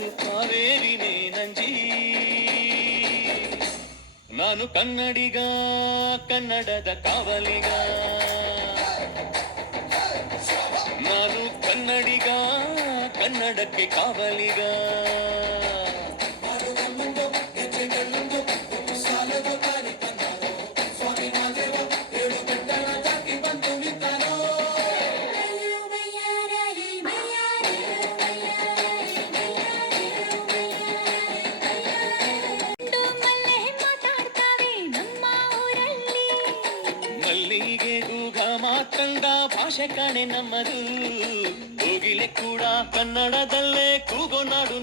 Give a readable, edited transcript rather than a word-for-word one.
ಕಾವೇರಿನೇ ನಂಜಿ. ನಾನು ಕನ್ನಡಿಗ, ಕನ್ನಡದ ಕಾವಲಿಗ. ನಾನು ಕನ್ನಡಿಗ, ಕನ್ನಡಕ್ಕೆ ಕಾವಲಿಗ. ಮಲ್ಲಿಗೆ ಗೂಗ ಮಾತಂಡ ಭಾಷೆ ಕಾಣೆ ನಮ್ಮದು. ಕೋಗಿಲೆ ಕೂಡ ಕನ್ನಡದಲ್ಲೇ ಕೂಗೋ ನಾಡು.